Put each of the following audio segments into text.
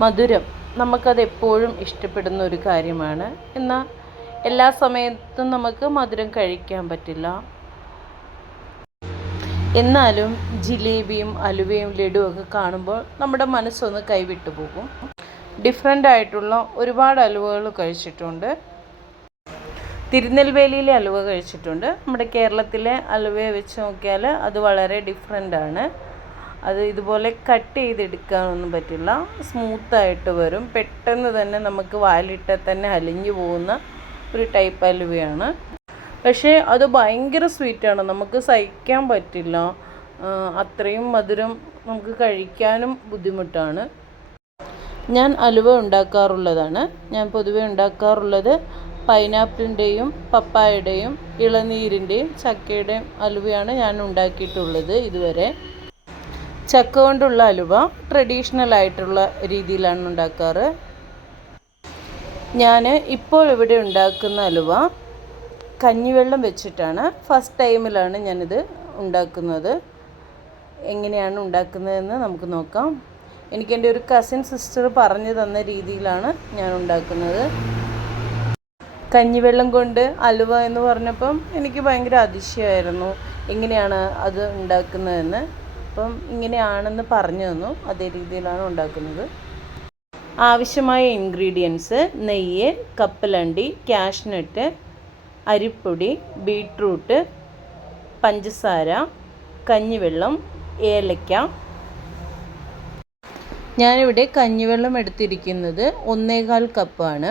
മധുരം നമുക്കത് എപ്പോഴും ഇഷ്ടപ്പെടുന്ന ഒരു കാര്യമാണ്. എന്നാൽ എല്ലാ സമയത്തും നമുക്ക് മധുരം കഴിക്കാൻ പറ്റില്ല. എന്നാലും ജിലേബിയും അലുവയും ലഡുവൊക്കെ കാണുമ്പോൾ നമ്മുടെ മനസ്സൊന്ന് കൈവിട്ടു പോകും. ഡിഫറെൻ്റ് ആയിട്ടുള്ള ഒരുപാട് അലുവകൾ കഴിച്ചിട്ടുണ്ട്. തിരുനെൽവേലിയിലെ അലുവ കഴിച്ചിട്ടുണ്ട്. നമ്മുടെ കേരളത്തിലെ അലുവയെ വെച്ച് നോക്കിയാൽ അത് വളരെ ഡിഫറെൻ്റാണ്. അത് ഇതുപോലെ കട്ട് ചെയ്തെടുക്കാനൊന്നും പറ്റില്ല. സ്മൂത്തായിട്ട് വരും. പെട്ടെന്ന് തന്നെ നമുക്ക് വായിലിട്ടാൽ തന്നെ അലിഞ്ഞു പോകുന്ന ഒരു ടൈപ്പ് അലുവയാണ്. പക്ഷേ അത് ഭയങ്കര സ്വീറ്റാണ്. നമുക്ക് സഹിക്കാൻ പറ്റില്ല. അത്രയും മധുരം നമുക്ക് കഴിക്കാനും ബുദ്ധിമുട്ടാണ്. ഞാൻ അലുവ ഉണ്ടാക്കാറുള്ളതാണ്. ഞാൻ പൊതുവെ ഉണ്ടാക്കാറുള്ളത് പൈനാപ്പിളിൻ്റെയും പപ്പായയുടെയും ഇളനീരിൻ്റെയും ചക്കയുടെയും അലുവയാണ് ഞാൻ ഉണ്ടാക്കിയിട്ടുള്ളത് ഇതുവരെ. ചക്ക കൊണ്ടുള്ള അലുവ ട്രഡീഷണൽ ആയിട്ടുള്ള രീതിയിലാണ് ഉണ്ടാക്കാറ്. ഞാൻ ഇപ്പോൾ ഇവിടെ ഉണ്ടാക്കുന്ന അലുവ കഞ്ഞിവെള്ളം വെച്ചിട്ടാണ്. ഫസ്റ്റ് ടൈമിലാണ് ഞാനിത് ഉണ്ടാക്കുന്നത്. എങ്ങനെയാണ് ഉണ്ടാക്കുന്നതെന്ന് നമുക്ക് നോക്കാം. എനിക്കെൻ്റെ ഒരു കസിൻ സിസ്റ്റർ പറഞ്ഞു തന്ന രീതിയിലാണ് ഞാൻ ഉണ്ടാക്കുന്നത്. കഞ്ഞിവെള്ളം കൊണ്ട് അലുവ എന്ന് പറഞ്ഞപ്പം എനിക്ക് ഭയങ്കര അതിശയമായിരുന്നു എങ്ങനെയാണ് അത് ഉണ്ടാക്കുന്നതെന്ന്. അപ്പം ഇങ്ങനെയാണെന്ന് പറഞ്ഞു തന്നു. അതേ രീതിയിലാണ് ഉണ്ടാക്കുന്നത്. ആവശ്യമായ ഇൻഗ്രീഡിയൻസ്: നെയ്യ്, കപ്പലണ്ടി, കാഷ്നട്ട്, അരിപ്പൊടി, ബീട്രൂട്ട്, പഞ്ചസാര, കഞ്ഞിവെള്ളം, ഏലക്ക. ഞാനിവിടെ കഞ്ഞിവെള്ളം എടുത്തിരിക്കുന്നത് 1.25 കപ്പാണ്.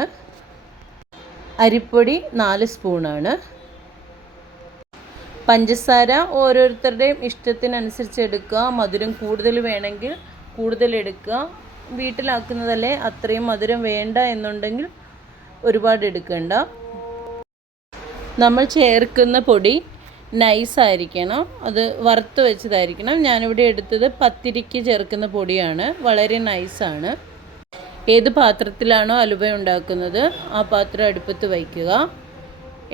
അരിപ്പൊടി 4 സ്പൂണാണ്. പഞ്ചസാര ഓരോരുത്തരുടെയും ഇഷ്ടത്തിനനുസരിച്ച് എടുക്കുക. മധുരം കൂടുതൽ വേണമെങ്കിൽ കൂടുതൽ എടുക്കുക. വീട്ടിലാക്കുന്നതല്ലേ, അത്രയും മധുരം വേണ്ട എന്നുണ്ടെങ്കിൽ ഒരുപാട് എടുക്കണ്ട. നമ്മൾ ചേർക്കുന്ന പൊടി നൈസായിരിക്കണം. അത് വറുത്ത് വെച്ചതായിരിക്കണം. ഞാനിവിടെ എടുത്തത് പത്തിരിക്ക് ചേർക്കുന്ന പൊടിയാണ്. വളരെ നൈസാണ്. ഏത് പാത്രത്തിലാണോ അലുവ ഉണ്ടാക്കുന്നത് ആ പാത്രം അടുപ്പത്ത് വയ്ക്കുക.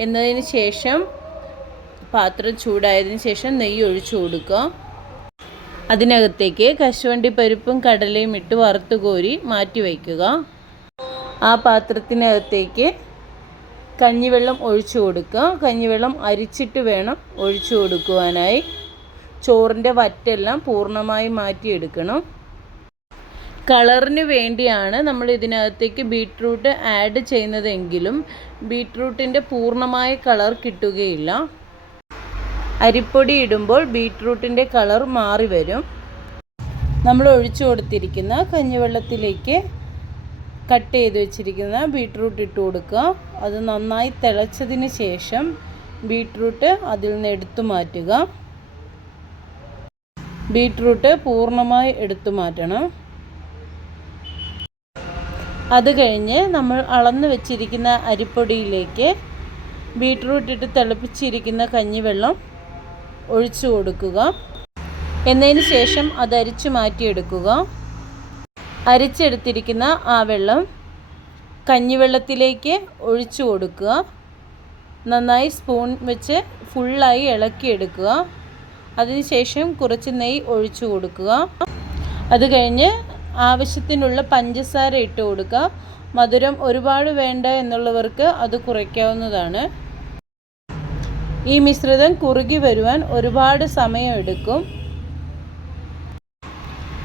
എന്നതിന് ശേഷം പാത്രം ചൂടായതിന് ശേഷം നെയ്യ് ഒഴിച്ചു കൊടുക്കുക. അതിനകത്തേക്ക് കശുവണ്ടി പരിപ്പും കടലയും ഇട്ട് വറുത്ത് കോരി മാറ്റി വയ്ക്കുക. ആ പാത്രത്തിനകത്തേക്ക് കഞ്ഞിവെള്ളം ഒഴിച്ചു കൊടുക്കുക. കഞ്ഞിവെള്ളം അരിച്ചിട്ട് വേണം ഒഴിച്ചു കൊടുക്കുവാനായി. ചോറിൻ്റെ വറ്റെല്ലാം പൂർണ്ണമായി മാറ്റിയെടുക്കണം. കളറിന് വേണ്ടിയാണ് നമ്മൾ ഇതിനകത്തേക്ക് ബീട്രൂട്ട് ആഡ് ചെയ്യുന്നതെങ്കിലും ബീട്രൂട്ടിൻ്റെ പൂർണ്ണമായ കളർ കിട്ടുകയില്ല. അരിപ്പൊടി ഇടുമ്പോൾ ബീട്രൂട്ടിൻ്റെ കളർ മാറി വരും. നമ്മൾ ഒഴിച്ചു കൊടുത്തിരിക്കുന്ന കഞ്ഞിവെള്ളത്തിലേക്ക് കട്ട് ചെയ്ത് വെച്ചിരിക്കുന്ന ബീട്രൂട്ട് ഇട്ട് കൊടുക്കുക. അത് നന്നായി തിളച്ചതിന് ശേഷം ബീട്രൂട്ട് അതിൽ നിന്ന് എടുത്തു മാറ്റുക. ബീട്രൂട്ട് പൂർണ്ണമായി എടുത്തു മാറ്റണം. അത് കഴിഞ്ഞ് നമ്മൾ അളന്ന് വെച്ചിരിക്കുന്ന അരിപ്പൊടിയിലേക്ക് ബീട്രൂട്ട് ഇട്ട് തിളപ്പിച്ചിരിക്കുന്ന കഞ്ഞിവെള്ളം ഒഴിച്ചു കൊടുക്കുക. എന്നതിന് ശേഷം അത് അരിച്ചു മാറ്റിയെടുക്കുക. അരിച്ചെടുത്തിരിക്കുന്ന ആ വെള്ളം കഞ്ഞിവെള്ളത്തിലേക്ക് ഒഴിച്ചു കൊടുക്കുക. നന്നായി സ്പൂൺ വെച്ച് ഫുള്ളായി ഇളക്കിയെടുക്കുക. അതിനുശേഷം കുറച്ച് നെയ്യ് ഒഴിച്ചു കൊടുക്കുക. അത് കഴിഞ്ഞ് ആവശ്യത്തിനുള്ള പഞ്ചസാര ഇട്ട് കൊടുക്കുക. മധുരം ഒരുപാട് വേണ്ട എന്നുള്ളവർക്ക് അത് കുറയ്ക്കാവുന്നതാണ്. ഈ മിശ്രിതം കുറുകി വരുവാൻ ഒരുപാട് സമയമെടുക്കും.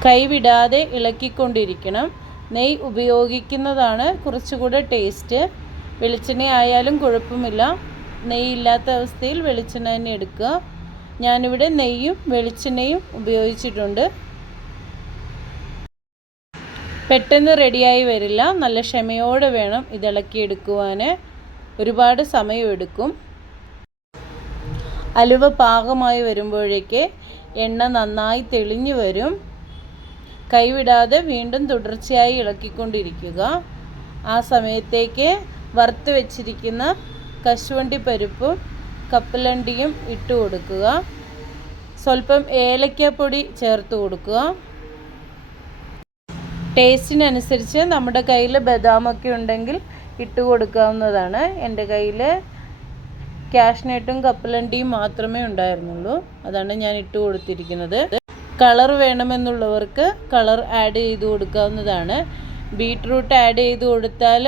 കൈവിടാതെ ഇളക്കിക്കൊണ്ടിരിക്കണം. നെയ്യ് ഉപയോഗിക്കുന്നതാണ് കുറച്ചുകൂടെ ടേസ്റ്റ്. വെളിച്ചെണ്ണ ആയാലും കുഴപ്പമില്ല. നെയ്യില്ലാത്ത അവസ്ഥയിൽ വെളിച്ചെണ്ണ തന്നെ എടുക്കുക. ഞാനിവിടെ നെയ്യും വെളിച്ചെണ്ണയും ഉപയോഗിച്ചിട്ടുണ്ട്. പെട്ടെന്ന് റെഡിയായി വരില്ല. നല്ല ക്ഷമയോടെ വേണം ഇത് ഇളക്കിയെടുക്കുവാൻ. ഒരുപാട് സമയമെടുക്കും. അലുവ പാകമായി വരുമ്പോഴേക്ക് എണ്ണ നന്നായി തെളിഞ്ഞു വരും. കൈവിടാതെ വീണ്ടും തുടർച്ചയായി ഇളക്കിക്കൊണ്ടിരിക്കുക. ആ സമയത്തേക്ക് വറുത്ത് വെച്ചിരിക്കുന്ന കശുവണ്ടി പരിപ്പും കപ്പലണ്ടിയും ഇട്ട് കൊടുക്കുക. സ്വല്പം ഏലക്കാപ്പൊടി ചേർത്ത് കൊടുക്കുക. ടേസ്റ്റിനനുസരിച്ച് നമ്മുടെ കയ്യിൽ ബദാമൊക്കെ ഉണ്ടെങ്കിൽ ഇട്ട് കൊടുക്കാവുന്നതാണ്. എൻ്റെ കയ്യിൽ കാഷ്നട്ടും കപ്പലണ്ടിയും മാത്രമേ ഉണ്ടായിരുന്നുള്ളൂ. അതാണ് ഞാൻ ഇട്ട് കൊടുത്തിരിക്കുന്നത്. കളർ വേണമെന്നുള്ളവർക്ക് കളർ ആഡ് ചെയ്ത് കൊടുക്കാവുന്നതാണ്. ബീട്രൂട്ട് ആഡ് ചെയ്ത് കൊടുത്താൽ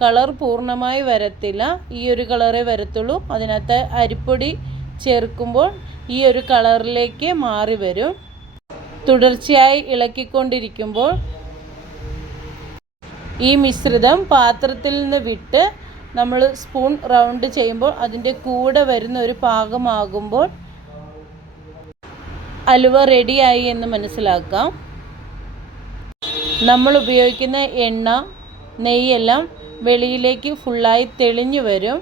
കളർ പൂർണ്ണമായി വരത്തില്ല, ഈ ഒരു കളറേ വരത്തുള്ളൂ. അതിനകത്ത് അരിപ്പൊടി ചേർക്കുമ്പോൾ ഈ ഒരു കളറിലേക്ക് മാറി വരും. തുടർച്ചയായി ഇളക്കിക്കൊണ്ടിരിക്കുമ്പോൾ ഈ മിശ്രിതം പാത്രത്തിൽ നിന്ന് വിട്ട് നമ്മൾ സ്പൂൺ റൗണ്ട് ചെയ്യുമ്പോൾ അതിൻ്റെ കൂടെ വരുന്ന ഒരു പാകമാകുമ്പോൾ അലുവ റെഡിയായി എന്ന് മനസ്സിലാക്കാം. നമ്മൾ ഉപയോഗിക്കുന്ന എണ്ണ, നെയ്യെല്ലാം വെളിയിലേക്ക് ഫുള്ളായി തെളിഞ്ഞു വരും.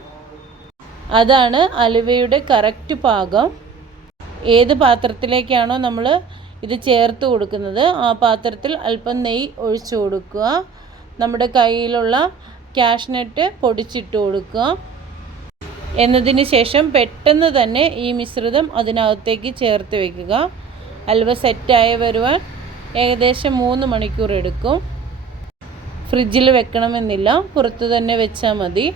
അതാണ് അലുവയുടെ കറക്റ്റ് പാകം. ഏത് പാത്രത്തിലേക്കാണോ നമ്മൾ ഇത് ചേർത്ത് കൊടുക്കുന്നത് ആ പാത്രത്തിൽ അല്പം നെയ്യ് ഒഴിച്ചു കൊടുക്കുക. നമ്മുടെ കയ്യിലുള്ള കാഷ്നട്ട് പൊടിച്ചിട്ട് കൊടുക്കുക. എന്നതിന് ശേഷം പെട്ടെന്ന് തന്നെ ഈ മിശ്രിതം അതിനകത്തേക്ക് ചേർത്ത് വയ്ക്കുക. അലുവ സെറ്റായി വരുവാൻ ഏകദേശം 3 മണിക്കൂർ എടുക്കും. ഫ്രിഡ്ജിൽ വെക്കണമെന്നില്ല, പുറത്ത് തന്നെ വെച്ചാൽ മതി.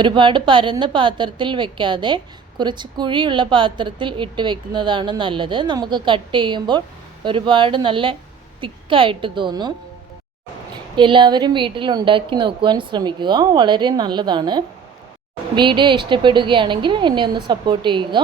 ഒരുപാട് പരന്ന പാത്രത്തിൽ വെക്കാതെ കുറച്ച് കുഴിയുള്ള പാത്രത്തിൽ ഇട്ട് വെക്കുന്നതാണ് നല്ലത്. നമുക്ക് കട്ട് ചെയ്യുമ്പോൾ ഒരുപാട് നല്ല തിക്കായിട്ട് തോന്നും. എല്ലാവരും വീട്ടിൽ ഉണ്ടാക്കി നോക്കുവാൻ ശ്രമിക്കുക, വളരെ നല്ലതാണ്. വീഡിയോ ഇഷ്ടപ്പെടുകയാണെങ്കിൽ എന്നെ ഒന്ന് സപ്പോർട്ട് ചെയ്യുക.